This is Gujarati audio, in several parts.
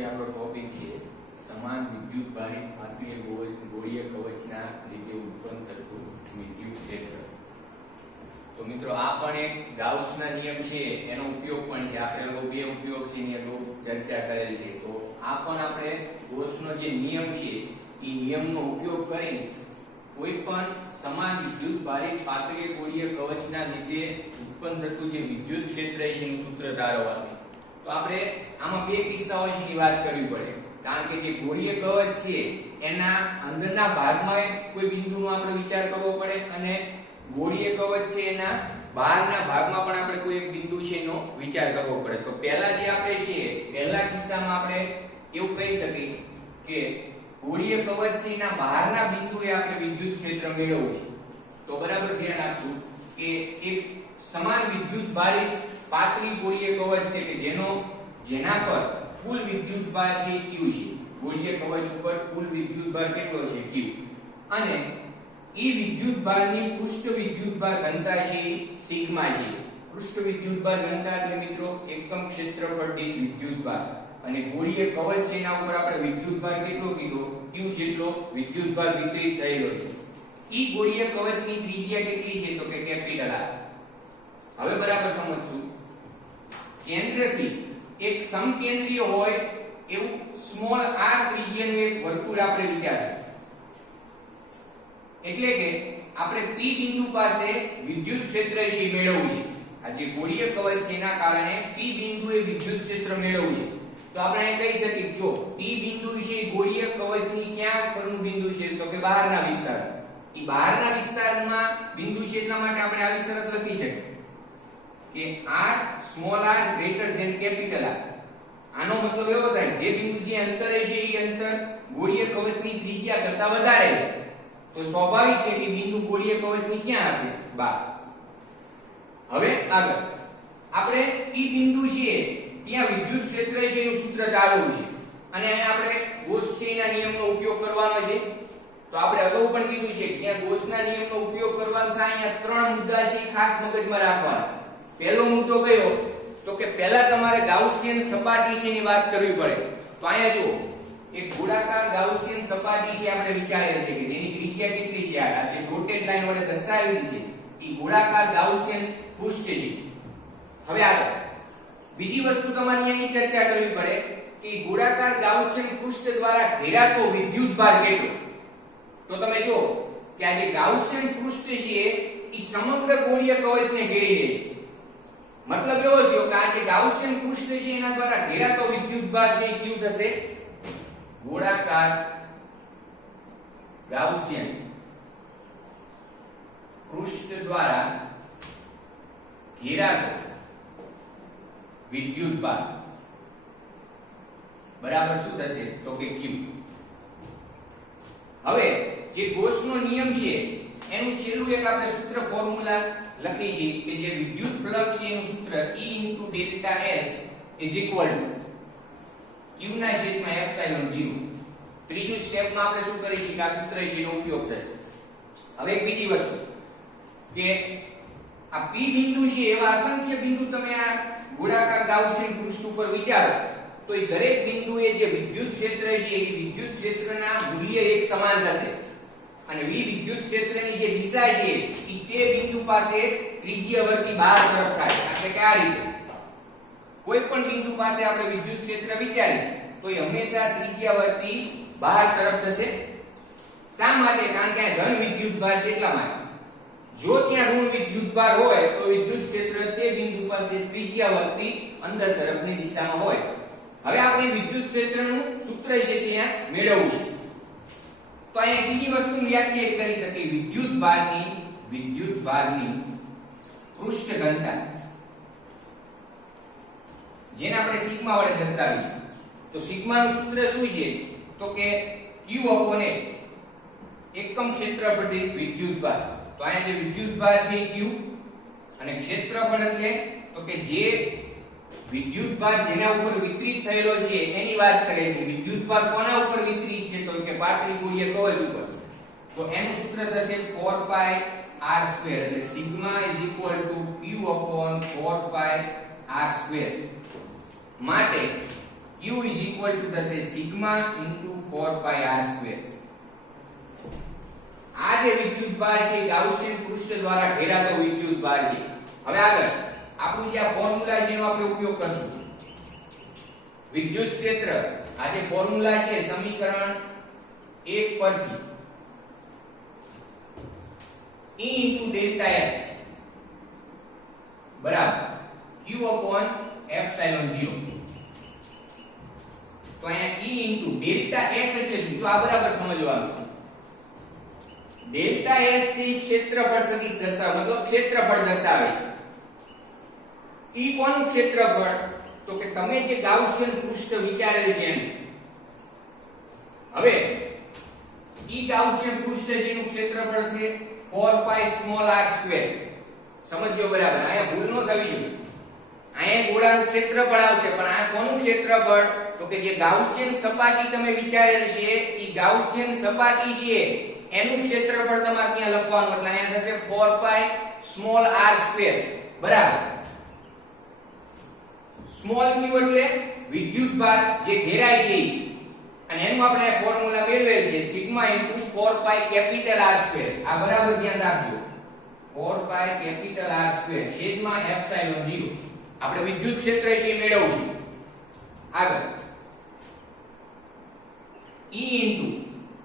જે આપણો ટોપિક છે સમાન વિદ્યુત ભારિત પાતળીય ગોળીય કવચના લીધે ઉત્પન્ન થતું વિદ્યુત ક્ષેત્ર. તો મિત્રો આ પણ એક ગાઉસના નિયમ છે, એનો ઉપયોગ પણ છે. આપણે લોકો બે ઉપયોગ છે એની અગાઉ ચર્ચા કરેલી છે. તો આ પણ આપણે ગૌસનો જે નિયમ છે એ નિયમનો ઉપયોગ કરીને કોઈ પણ સમાન વિદ્યુત ભારિત પાતળીય ગોળીય કવચના લીધે ઉત્પન્ન થતું જે વિદ્યુત ક્ષેત્ર છે એનું સૂત્ર તારવવાનું. તો આપણે આમાં બે કિસ્સાઓ છે એની વાત કરવી પડે, કારણ કે જે ગોળીય કવચ છે એના અંદરના ભાગમાં કોઈ બિંદુનો આપણે વિચાર કરવો પડે અને ગોળીય કવચ છે એના બહારના ભાગમાં પણ આપણે કોઈ એક બિંદુ છે એનો વિચાર કરવો પડે. તો પહેલા જે આપણે છે પહેલા કિસ્સામાં આપણે એવું કહી શકીએ કે ગોળીય કવચ છે એના બહારના બિંદુએ આપણે વિદ્યુત ક્ષેત્ર મેળવવું છે. તો બરાબર ધ્યાન આપજો કે એક સમાન વિદ્યુત ભારિત પાતળી ગોળીય કવચ છે કે જેના પર કુલ વિદ્યુત ભાર છે Q છે. ગોળીય કવચ ઉપર કુલ વિદ્યુત ભાર કેટલો છે Q, અને એ વિદ્યુત ભારની પૃષ્ઠ વિદ્યુત ભાર ઘનતા છે સિગ્મા છે. પૃષ્ઠ વિદ્યુત ભાર ઘનતા એટલે મિત્રો એકમ ક્ષેત્રફળ દીઠ વિદ્યુત ભાર, અને ગોળીય કવચ છે એના ઉપર આપણે વિદ્યુત ભાર કેટલો કીધો Q જેટલો વિદ્યુત ભાર વિતરિત થયેલો છે. ઈ ગોળીય કવચની ત્રિજ્યા કેટલી છે તો કે કેપિટલ R. હવે બરાબર સમજશું. કેન્દ્રથી એક સમકેન્દ્રીય હોય એવું સ્મોલ r ત્રિજ્યાનું એક વર્તુળ આપણે વિચારીએ. એટલે કે આપણે P બિંદુ પાસે વિદ્યુત ક્ષેત્ર છે મેળવવું છે. આ જે ગોળીય કવચ છે એના કારણે P બિંદુએ વિદ્યુત ક્ષેત્ર મેળવવું છે. તો આપણે કહી શકીએ જો P બિંદુ છે ગોળીય કવચની ક્યાં પરનું બિંદુ છે તો કે બહારના વિસ્તાર. ઈ બહારના વિસ્તારમાં બિંદુ છે એટલા માટે આપણે આવી શરત લખી શકીએ કે r small r greater than capital R. આનો મતલબ એવો થાય જે બિંદુ જે અંતરે છે એ અંતર ગોળીય કવચની ત્રિજ્યા કરતા વધારે છે. તો સ્વાભાવિક છે કે બિંદુ ગોળીય કવચની ક્યાં હશે બહાર. હવે આગળ આપણે ઈ બિંદુ છે ત્યાં વિદ્યુત ક્ષેત્ર છે એનું સૂત્ર તારવવું છે, અને અહીંયા આપણે ગૌસના નિયમનો ઉપયોગ કરવાનો છે. તો આપણે અગાઉ પણ કીધું છે કે ત્યાં ગૌસના નિયમનો ઉપયોગ કરવાનો થાય. અહીંયા ત્રણ મુદ્દા છે ખાસ મગજમાં રાખવાના. પહેલો મુદ્દો કયો તો કે પહેલા તમારે ગાઉસિયન સપાટી છે એની વાત કરવી પડે. તો અહીંયા જુઓ એક ગોળાકાર ગાઉસિયન સપાટી છે આપણે વિચારેલ છે કે જેની ત્રિજ્યા કેટલી છે, આ જે ડોટેડ લાઈન વડે દર્શાવેલી છે એ ગોળાકાર ગાઉસિયન પૃષ્ઠ છે. હવે આગળ બીજી વસ્તુ તમારે અહીંની ચર્ચા કરવી પડે કે ગોળાકાર ગાઉસિયન પૃષ્ઠ દ્વારા ઘેરાતો વિદ્યુત ભાર કેટલો. તો તમે જુઓ કે આ જે ગાઉસિયન પૃષ્ઠ છે એ સમગ્ર ગોળીય કવચને ઘેરી લે છે. મતલબ એવો થયો કે આ જે ગાઉસિયન પૃષ્ઠ છે એના દ્વારા ઘેરાતો વિદ્યુત ભાર છે Q થશે. ગોળાકાર ગાઉસિયન પૃષ્ઠ દ્વારા ઘેરાતો વિદ્યુત ભાર બરાબર શું થશે તો કે Q. હવે જે ગૌસનો નિયમ છે એનું છેલ્લું એક આપણે સૂત્ર ફોર્મ્યુલા લખી છે કે જે વિદ્યુત ફ્લક્સ છે એનું સૂત્ર E ∆S Q ના છેદમાં એપ્સિલોન 0. ત્રીજું સ્ટેપમાં આપણે શું કરીશું કે આ સૂત્ર છે એનો ઉપયોગ થશે. હવે એક બીજી વસ્તુ કે આ P બિંદુ છે એવા અસંખ્ય બિંદુ તમે આ ગોળાકાર ગાઉસિયન પૃષ્ઠ ઉપર વિચારો તો એ દરેક બિંદુએ જે વિદ્યુત ક્ષેત્ર છે એ વિદ્યુત ક્ષેત્રના મૂલ્ય એક સમાન થશે, અને વિદ્યુત ક્ષેત્રની જે દિશા છે એ તે બિંદુ પાસે ત્રિજ્યાવર્તી બહાર તરફ થાય. એટલે કે આ રીતે કોઈ પણ બિંદુ પાસે આપણે વિદ્યુત ક્ષેત્ર વિચારીએ તો એ હંમેશા ત્રિજ્યાવર્તી બહાર તરફ થશે. શા માટે? કારણ કે આ ધન વિદ્યુત ભાર છે એટલા માટે. જો ત્યાં ઋણ વિદ્યુત ભાર હોય તો વિદ્યુત ક્ષેત્ર તે બિંદુ પાસે ત્રિજ્યાવર્તી અંદર તરફની દિશામાં હોય. હવે આપણે વિદ્યુત ક્ષેત્રનું સૂત્ર છે ત્યાં મેળવવું છે. તો અહીંયા બીજી વસ્તુ વ્યાખ્યાયિત કરી શકીએ વિદ્યુત ભારની પૃષ્ઠ ઘનતા, જેને આપણે સિગ્મા વડે દર્શાવી છે. તો સિગ્માનું સૂત્ર શું છે તો કે Q / એકમ ક્ષેત્રફળ દીઠ વિદ્યુત ભાર. તો અહીંયા જે વિદ્યુત ભાર છે Q અને ક્ષેત્રફળ એટલે તો કે જે વિદ્યુત ભાર જેના ઉપર વિતરિત થયેલો છે એની વાત કરે છે. વિદ્યુત ભાર કોના ઉપર વિતરિત છે તો કે પાતળી ગોળીય કવચ ઉપર. તો એનું સૂત્ર થશે 4πr², એટલે સિગ્મા Q / 4πr². માટે Q is equal to થશે sigma into 4 pi r square. આ જે વિદ્યુત ભાર છે એ ગાઉસિયન પૃષ્ઠ દ્વારા ઘેરાતો વિદ્યુત ભાર છે. હવે આગળ આપણું જે આ ફોર્મ્યુલા છે એનો આપણે ઉપયોગ કરશું. વિદ્યુત ક્ષેત્ર આ જે ફોર્મ્યુલા છે સમીકરણ 1 પરથી E into delta S બરાબર Q upon epsilon 0. તો અહીંયા E into delta S એટલે શું? તો આ બરાબર સમજવાનું. ડેલ્ટા S છે ક્ષેત્રફળ સદિશ દર્શાવે મતલબ ક્ષેત્રફળ દર્શાવે છે. E કોનું ક્ષેત્રફળ? તો કે તમે જે ગાઉસિયન પૃષ્ઠ વિચારેલ છે એનું. હવે E ગાઉસિયન પૃષ્ઠ છે એનું ક્ષેત્રફળ છે 4 pi small r square. સમજજો બરાબર. અહીંયા ભૂલ ન થવી જોઈએ. અહીંયા ગોળાનું ક્ષેત્રફળ આવશે પણ આ કોનું ક્ષેત્રફળ? તો કે જે ગાઉસિયન સપાટી તમે વિચારેલ છે એ ગાઉસિયન સપાટી છે એનું ક્ષેત્રફળ તમારે ત્યાં લખવાનું એટલે અહીંયા થશે 4 pi small r square બરાબર. સ્મોલ q એટલે વિદ્યુત ભાર જે ઘેરાય છે અને એનું આપણે ફોર્મ્યુલા મેળવેલ છે sigma * 4 pi capital r square. આ બરાબર ધ્યાન રાખજો. 4 pi કેપિટલ r square છેદમાં એપ્સિલોન 0. આપણે વિદ્યુત ક્ષેત્ર છે મેળવવું છે. આગળ E into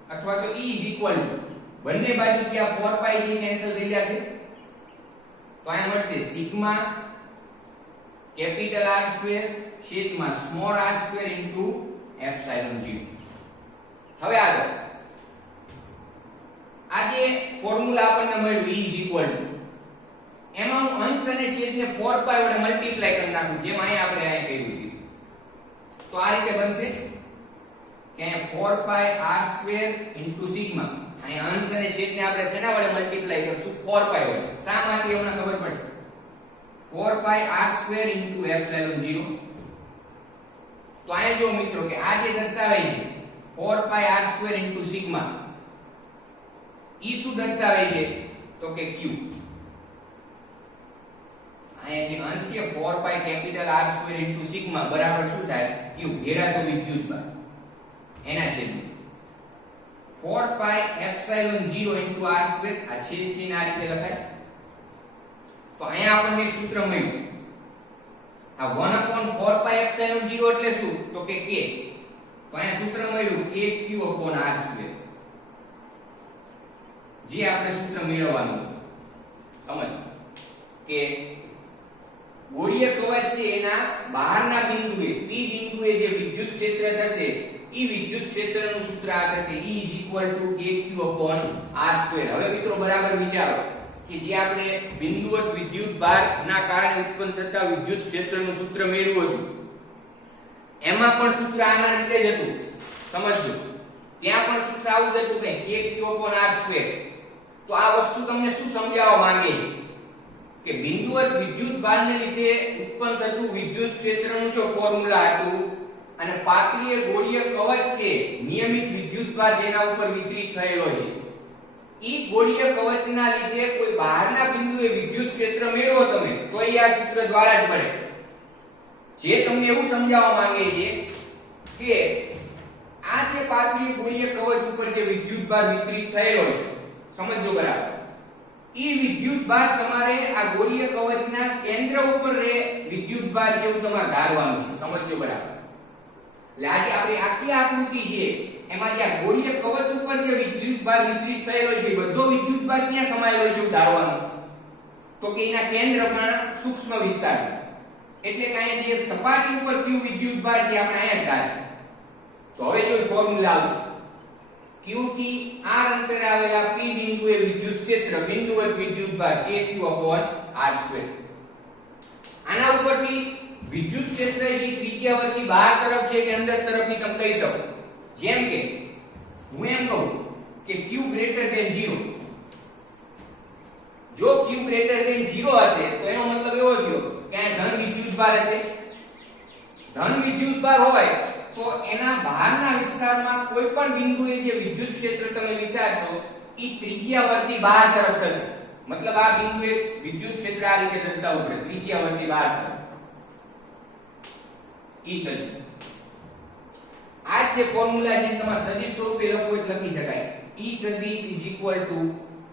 અથવા તો E is equal to બંને બાજુથી આ 4 pi છે કેન્સલ થઈ જશે. તો અહીંયા મળશે સિગ્મા કેપિટલ R સ્ક્વેર છેદમાં small r square into epsilon 0. હવે આગળ આ જે ફોર્મ્યુલા આપણને મળ્યું E is equal to એમાં હું અંશ અને છેદને 4 pi વડે મલ્ટીપ્લાય કરી નાખું જેમ અહીંયા આપણે અહીં કર્યું હતું. તો આ રીતે બનશે કે 4 pi r square into sigma. અહીં અંશ અને છેદને આપણે શેના વડે મલ્ટીપ્લાય કરશું? 4 pi વડે. શા માટે એમને ખબર પડશે. 4 pi r square into epsilon 0. તો અહીંયા જો મિત્રો કે આ જે દર્શાવે છે 4 pi r square into sigma e શું દર્શાવે છે? તો કે q. અહીંયા જે અંશ છે 4 pi capital r square into sigma બરાબર શું થાય? q ઘેરાતો વિદ્યુત ભાર એના છેદમાં 4 pi epsilon 0 into r square. આ છેદ છે આ રીતે લખાય. તો અહીંયા આપણને એક સૂત્ર મળ્યું. આ 1/4 pi એપ્સિલોન 0 એટલે શું? તો કે k. તો અહીંયા સૂત્ર મળ્યું kq/r સ્ક્વેર. જે આપણે સૂત્ર મેળવવાનું સમજ કે ગોળીય કવચ છે એના બહારના બિંદુએ p બિંદુએ જે વિદ્યુત ક્ષેત્ર થશે ઈ વિદ્યુત ક્ષેત્રનું સૂત્ર આ થશે E is equal to kq/r square. હવે મિત્રો બરાબર વિચારો કે જે આપણે બિંદુવત વિદ્યુત ભારના કારણે ઉત્પન્ન થતા વિદ્યુત ક્ષેત્રનું સૂત્ર મેળવ્યું હતું એમાં પણ સૂત્ર આના રીતે જ હતું. સમજજો ત્યાં પણ સૂત્ર આવું જ હતું કે kq/r સ્ક્વેર. તો આ વસ્તુ તમને શું સમજાવવા માંગે છે કે બિંદુવત વિદ્યુત ભારને લીધે ઉત્પન્ન થતું વિદ્યુત ક્ષેત્રનું જો ફોર્મ્યુલા હતું અને પાતળીય ગોળીય કવચ છે નિયમિત વિદ્યુત ભાર જેના ઉપર વિતરિત થયેલો છે ઈ ગોળીય કવચના લીધે કોઈ બહારના બિંદુએ વિદ્યુત ક્ષેત્ર મેળવો તમે તો આ સૂત્ર દ્વારા જ મળે. જે તમને એવું સમજાવવા માંગે છે કે આ જે પાતળીય ગોળીય કવચ ઉપર જે વિદ્યુત ભાર વિતરિત થયેલો છે સમજો બરાબર. ઈ વિદ્યુત ભાર તમારે આ ગોળીય કવચના કેન્દ્ર ઉપર વિદ્યુત ભાર છે એવું તમારે ધારવાનું છે. સમજો બરાબર. એટલે આજે આપણી આખી આકૃતિ છે એમાં જે ગોળીય કવચ ઉપર જે વિદ્યુત ભાર વિતરિત થયેલો છે બધો વિદ્યુત ભાર ક્યાં સમાયેલો છે એવું ધારવાનું. તો કે એના કેન્દ્રમાં સૂક્ષ્મ વિસ્તાર એટલે કે અહીંયા જે સપાટી ઉપર q વિદ્યુત ભાર છે આપણે અહીંયા ધારીએ. તો હવે જો ફોર્મ્યુલા આવશે q થી r અંતરે આવેલા p બિંદુએ વિદ્યુત ક્ષેત્ર બિંદુવત વિદ્યુત ભાર kq/r². આના ઉપરથી વિદ્યુત ક્ષેત્ર છે ત્રિજ્યાવર્તી બહાર તરફ છે કે અંદર તરફની તમે કહી શકો. જેમ કે હું એમ કહું કે q greater than 0. જો q greater than 0 હશે તો એનો મતલબ એવો થયો કે આ ધન વિદ્યુત ભાર હશે. ધન વિદ્યુત ભાર હોય તો એના બહારના વિસ્તારમાં કોઈ પણ બિંદુએ જે વિદ્યુત ક્ષેત્ર તમે વિચારશો ઈ ત્રિજ્યાવર્તી બહાર તરફ થશે. મતલબ આ બિંદુએ વિદ્યુત ક્ષેત્ર આ રીતે દર્શાવવું પડે ત્રિજ્યાવર્તી બહાર તરફ. ઈ સજ આ જે ફોર્મ્યુલા છે તમારે સદિશ સ્વરૂપે લખવું હોય લખી શકાય E સદિશ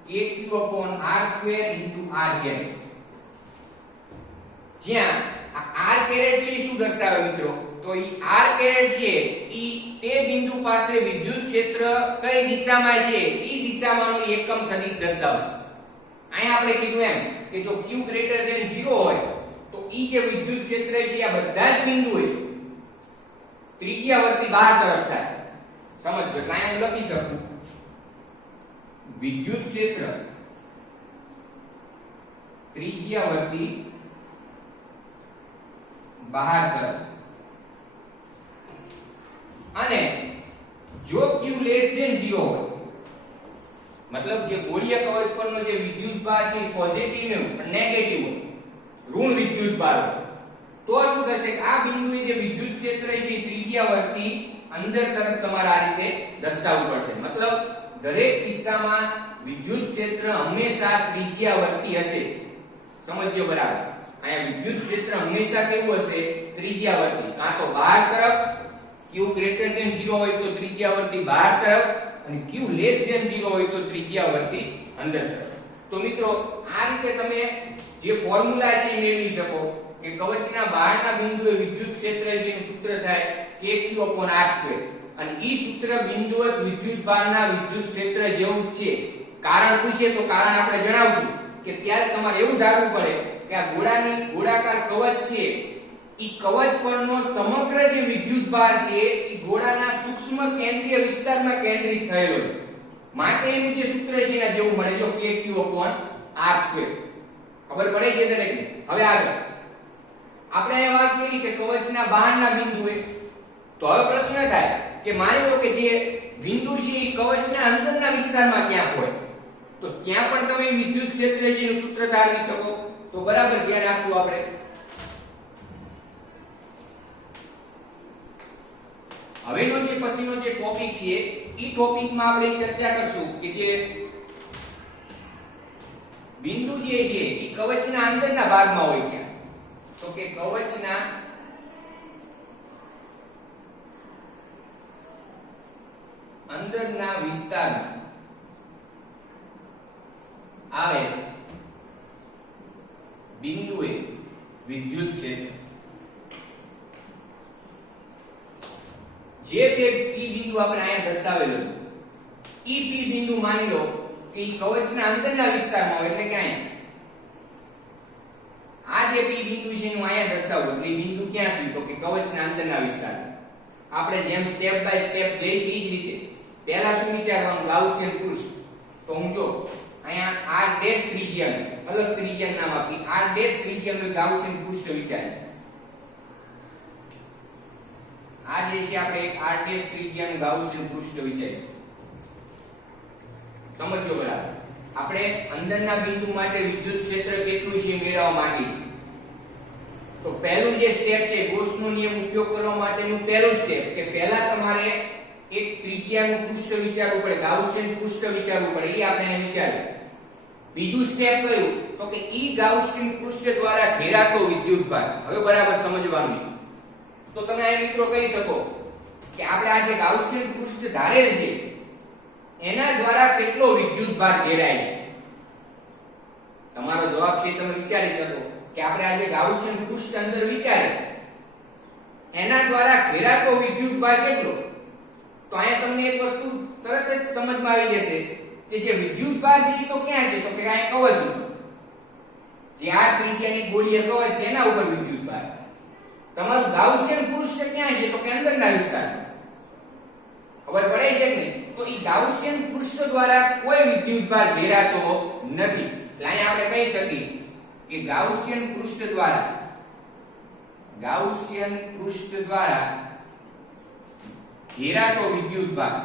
KQ/r² r કેરેટ, જ્યાં આ r કેરેટ છે શું દર્શાવે મિત્રો? તો ઈ r કેરેટ છે ઈ તે બિંદુ પાસે વિદ્યુત ક્ષેત્ર કઈ દિશામાં છે ઈ દિશામાંનો એકમ સદિશ દર્શાવશે. અહીંયા આપણે કીધું એમ કે જો q > 0 હોય તો ઈ જે વિદ્યુત ક્ષેત્ર છે આ બધા જ બિંદુએ ત્રિજ્યાવર્તી બહાર તરફ થાય. સમજો એટલે અહીંયા હું લખી શકું વિદ્યુત ક્ષેત્ર ત્રિજ્યાવર્તી બહાર તરફ, અને જો q < 0 હોય મતલબ જે ગોળીય કવચ પરનો જે વિદ્યુત ભાર છે પોઝિટિવ ને નેગેટિવ ઋણ વિદ્યુત ભાર તો શું થશે કે આ બિંદુએ જે વિદ્યુત ક્ષેત્ર છે ત્રિજ્યાવર્તી અંદર તરફ તમારે આ રીતે દર્શાવવું પડશે. મતલબ દરેક કિસ્સામાં વિદ્યુત ક્ષેત્ર હંમેશા ત્રિજ્યાવર્તી હશે. સમજજો બરાબર? અહીંયા વિદ્યુત ક્ષેત્ર હંમેશા કેવું હશે? ત્રિજ્યાવર્તી. કાં તો બહાર તરફ q > 0 હોય તો ત્રિજ્યાવર્તી બહાર તરફ, અને q < 0 હોય તો ત્રિજ્યાવર્તી અંદર તરફ. તો મિત્રો આ રીતે તમે જે ફોર્મ્યુલા છે એ મેળવી શકો કે કવચના બહારના બિંદુએ વિદ્યુત ક્ષેત્ર છે એનું સૂત્ર થાય KQ/r², અને ઈ સૂત્ર બિંદુવત વિદ્યુત ભારના વિદ્યુત ક્ષેત્ર જેવું જ છે. કારણ પૂછે તો કારણ આપણે જણાવશું કે ત્યારે તમારે એવું ધારવું પડે કે આ ગોળાકાર કવચ છે ઈ કવચ પરનો સમગ્ર જે વિદ્યુત ભાર છે ઈ ગોળાના સૂક્ષ્મ કેન્દ્રીય વિસ્તારમાં કેન્દ્રિત થયેલો છે. માટે એનું જે સૂત્ર છે એના જેવું મળે જો KQ/r². ખબર પડે છે દરેકને? હવે આગળ આપણે એ વાત કરી કે કવચના બહારના બિંદુએ, તો હવે પ્રશ્ન થાય કે માની લો કે જે બિંદુ છે એ કવચના અંદરના વિસ્તારમાં ક્યાંક હોય તો ત્યાં પણ તમે વિદ્યુત ક્ષેત્ર છે એનું સૂત્ર ધારી શકો. તો બરાબર ધ્યાન આપશું આપણે. હવેનો જે પછીનો જે ટોપિક છે ઈ ટોપિકમાં આપણે ચર્ચા કરશું કે જે બિંદુ જે છે ઈ કવચના અંદરના ભાગમાં હોય ત્યાં, તો કે કવચના અંદરના વિસ્તારમાં આવે બિંદુએ વિદ્યુત ક્ષેત્ર જે તે P બિંદુ આપણે અહીંયા દર્શાવેલું ઈ P બિંદુ માની લો કે ઈ કવચના અંદરના વિસ્તારમાં હોય એટલે કે અહીંયા આ જે P બિંદુ છે એનું અહીંયા દર્શાવું તો એ બિંદુ ક્યાં થયું? તો કે કવચના અંદરના વિસ્તારમાં. આપણે જેમ સ્ટેપ બાય સ્ટેપ જઈશું એ જ રીતે પહેલા શું વિચારવાનું? ગાઉસિયન પૃષ્ઠ. તો હું જો અહીંયા r ડેશ ત્રિજ્યાનું અલગ ત્રિજ્યા નામ આપી r ડેશ ત્રિજ્યાનું ગાઉસિયન પૃષ્ઠ વિચારીશું. આ જે છે આપણે r ડેશ ત્રિજ્યાનું ગાઉસિયન પૃષ્ઠ વિચારીશું. સમજો બરાબર? આપણે અંદરના બિંદુ માટે વિદ્યુત ક્ષેત્ર કેટલું છે મેળવવા માંગીએ છીએ. તો પહેલું જે સ્ટેપ છે ગૌસનો નિયમ ઉપયોગ કરવા માટેનું પહેલું સ્ટેપ કે પહેલા તમારે એક ત્રિજ્યાનું પૃષ્ઠ વિચારવું પડે, ગાઉસિયન પૃષ્ઠ વિચારવું પડે. એ આપણે વિચાર્યું. બીજું સ્ટેપ કયું? તો કે ઈ ગાઉસિયન પૃષ્ઠ દ્વારા ઘેરાતો વિદ્યુતભાર. હવે બરાબર સમજવાનું. તો તમે આ મિત્રો કહી શકો કે આપણે આ જે ગાઉસિયન પૃષ્ઠ ધારેલ છે એના દ્વારા કેટલો વિદ્યુતભાર ઘેરાય છે. તમારો જવાબ છે તમે વિચારી શકો કે આપણે આ જે ગાઉસિયન પૃષ્ઠ અંદર વિચારે એના દ્વારા ઘેરાતો વિદ્યુતભાર કેટલો. તો અહીંયા તમને એક વસ્તુ તરત જ સમજમાં આવી જશે કે જે વિદ્યુતભાર છે એ તો ક્યાં છે? તો કે આ કવચ ઉપર, જે આ ત્રિજ્યાની ગોળીય કવચ છે એના ઉપર વિદ્યુતભાર. તમારું ગાઉસિયન પૃષ્ઠ ક્યાં છે? તો કે અંદરના વિસ્તારમાં. ખબર પડે છે કે નહીં? તો ઈ ગાઉસિયન પૃષ્ઠ દ્વારા કોઈ વિદ્યુતભાર ઘેરાતો નથી. એટલે અહીંયા આપણે કહી શકીએ કે ગાઉસિયન પૃષ્ઠ દ્વારા ઘેરાતો વિદ્યુતભાર,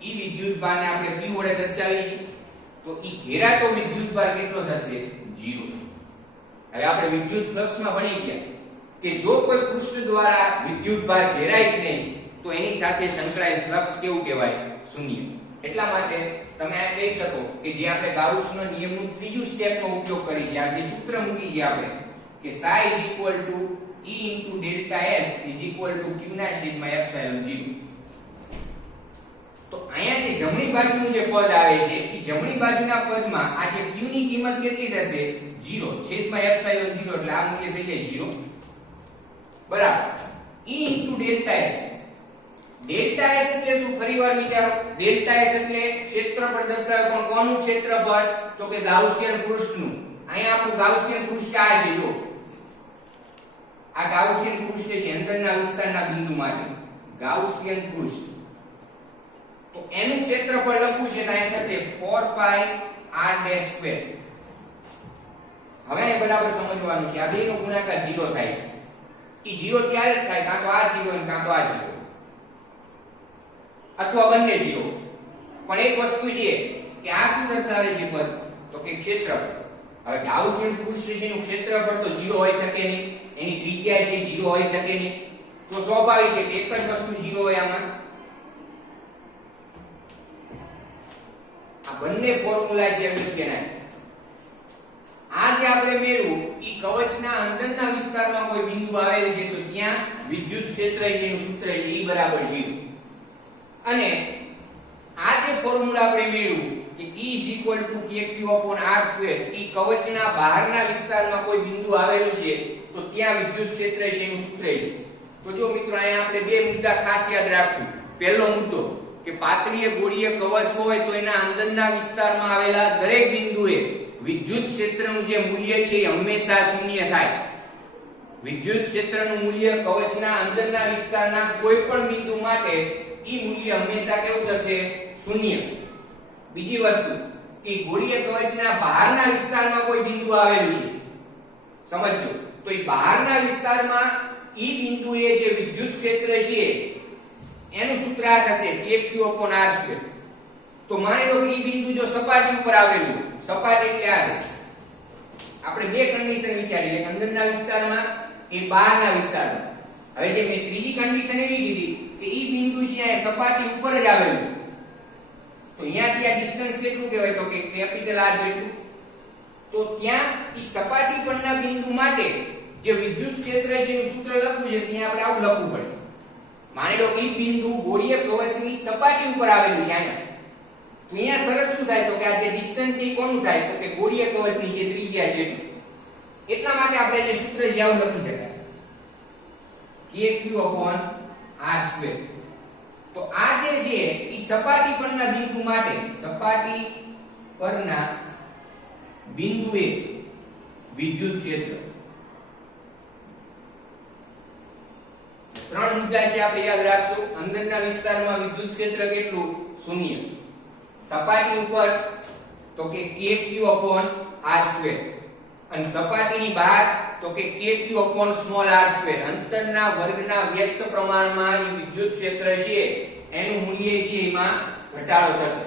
ઈ વિદ્યુતભારને આપણે q વડે દર્શાવીએ છીએ. તો ઈ ઘેરાતો વિદ્યુતભાર કેટલો થશે? 0. હવે આપણે વિદ્યુત ફ્લક્સમાં ભણી ગયા કે જો કોઈ પૃષ્ઠ દ્વારા વિદ્યુતભાર ઘેરાય જ નહીં તો એની સાથે સંકળાયેલ ફ્લક્સ કેવું કહેવાય? શૂન્ય. એટલા માટે તમે આ કહી શકો કે જે આપણે ગાઉસનો નિયમનું ત્રીજું સ્ટેપનો ઉપયોગ કરી છે, આ જે સૂત્ર મૂકી છે આપણે કે psi = E into delta S is equal to Q ના છેદમાં એપ્સિલોન 0. તો અહીંયા જે જમણી બાજુનું જે પદ આવે છે એ જમણી બાજુના પદમાં આ જે Q ની કિંમત કેટલી થશે 0 છેદમાં એપ્સિલોન 0 એટલે આ મૂલ્ય થઈ જાય 0 બરાબર. E into delta S, delta S એટલે શું ફરીવાર વિચારો. ડેલ્ટા S એટલે ક્ષેત્રફળ દર્શાવે પણ કોનું ક્ષેત્રફળ તો કે ગાઉસિયન પૃષ્ઠનું. અહીંયા આપણું ગાઉસિયન પૃષ્ઠ આ છે જો આ ગાઉસિયન પૃષ્ઠ છે અંદરના વિસ્તારના બિંદુ માટે ગાઉસિયન પૃષ્ઠ. તો એનું ક્ષેત્રફળ લખવું છે તો અહીંયા થશે 4 પાઈ r ડેશ સ્ક્વેર. હવે અહીં બરાબર સમજવાનું છે આ બેનો ગુણાકાર 0 થાય છે. ઈ 0 ત્યારે જ થાય કાં તો આ 0 અને કાં તો આ 0 અથવા બંને 0. પણ એક વસ્તુ છે કે આ શું દર્શાવે છે પદ તો કે ક્ષેત્રફળ. હવે ગાઉસિયન પૃષ્ઠ છે નું ક્ષેત્રફળ તો 0 હોઈ શકે નહીં, એની ત્રિજ્યા છે 0 હોઈ શકે નહીં. તો સ્વાભાવિક છે કે એક જ વસ્તુ 0 હોય આમાં. આ બંને ફોર્મ્યુલા છે અગત્યના. આ જે આપણે મેળવ્યું ઈ કવચના અંદરના વિસ્તારમાં કોઈ બિંદુ આવેલ છે તો ત્યાં વિદ્યુત ક્ષેત્ર છે એનું સૂત્ર છે E બરાબર 0. અને આ જે ફોર્મ્યુલા આપણે મેળવ્યું કે E = kq/r² ઈ કવચના બહારના વિસ્તારમાં કોઈ બિંદુ આવેલું છે તો ત્યાં વિદ્યુત ક્ષેત્ર છે એનું સૂત્ર છે. તો જો મિત્રો અહીંયા આપણે બે મુદ્દા ખાસ યાદ રાખશું. પહેલો મુદ્દો કે પાતળીય ગોળીય કવચ હોય તો એના અંદરના વિસ્તારમાં આવેલા દરેક બિંદુએ વિદ્યુત ક્ષેત્રનું જે મૂલ્ય છે એ હંમેશા શૂન્ય થાય. વિદ્યુત ક્ષેત્રનું મૂલ્ય કવચના અંદરના વિસ્તારના કોઈ પણ બિંદુ માટે ઈ મૂલ્ય હંમેશા કેવું થશે શૂન્ય. બીજી વસ્તુ કે ગોળીય કવચના બહારના વિસ્તારમાં કોઈ બિંદુ આવેલું છે સમજો તો એ બહારના વિસ્તારમાં ઈ બિંદુએ જે વિદ્યુત ક્ષેત્ર છે એનું સૂત્ર આ થશે kq/r². તો માની લો કે ઈ બિંદુ જો સપાટી ઉપર આવેલું, સપાટી એટલે આ છે. આપણે બે કન્ડિશન વિચારીએ, એક અંદરના વિસ્તારમાં એક બહારના વિસ્તારમાં. હવે જે મેં ત્રીજી કન્ડિશન એવી કીધી કે ઈ બિંદુ છે એ સપાટી ઉપર જ આવેલું તો અહીંયાથી આ ડિસ્ટન્સ કેટલું કહેવાય તો કે કેપિટલ R જેટલું. તો ત્યાં ઈ સપાટી પરના બિંદુ માટે જે વિદ્યુત ક્ષેત્ર છે એનું સૂત્ર લખવું છે ત્યાં આપણે આવું લખવું પડે. માની લો કે ઈ બિંદુ ગોળીય કવચની સપાટી ઉપર આવેલું છે અહીંયા. તો અહીંયા શરત શું થાય તો કે આ જે ડિસ્ટન્સ છે કોનું થાય તો કે ગોળીય કવચની જે ત્રિજ્યા છે એટલા માટે આપણે જે સૂત્ર છે આવું લખી શકાય kq/r². તો આ જે છે ઈ સપાટી પરના બિંદુ માટે, સપાટી પરના બિંદુએ વિદ્યુત ક્ષેત્ર. ત્રણ મુદ્દા છે આપણે યાદ રાખશું. અંદરના વિસ્તારમાં વિદ્યુત ક્ષેત્ર કેટલું શૂન્ય. સપાટી ઉપર તો કે kq/r². અને સપાટીની બહાર તો કે kq/r². અંતરના વર્ગના વ્યસ્ત પ્રમાણમાં વિદ્યુત ક્ષેત્ર છે એનું મૂલ્ય છે એમાં ઘટાડો થશે.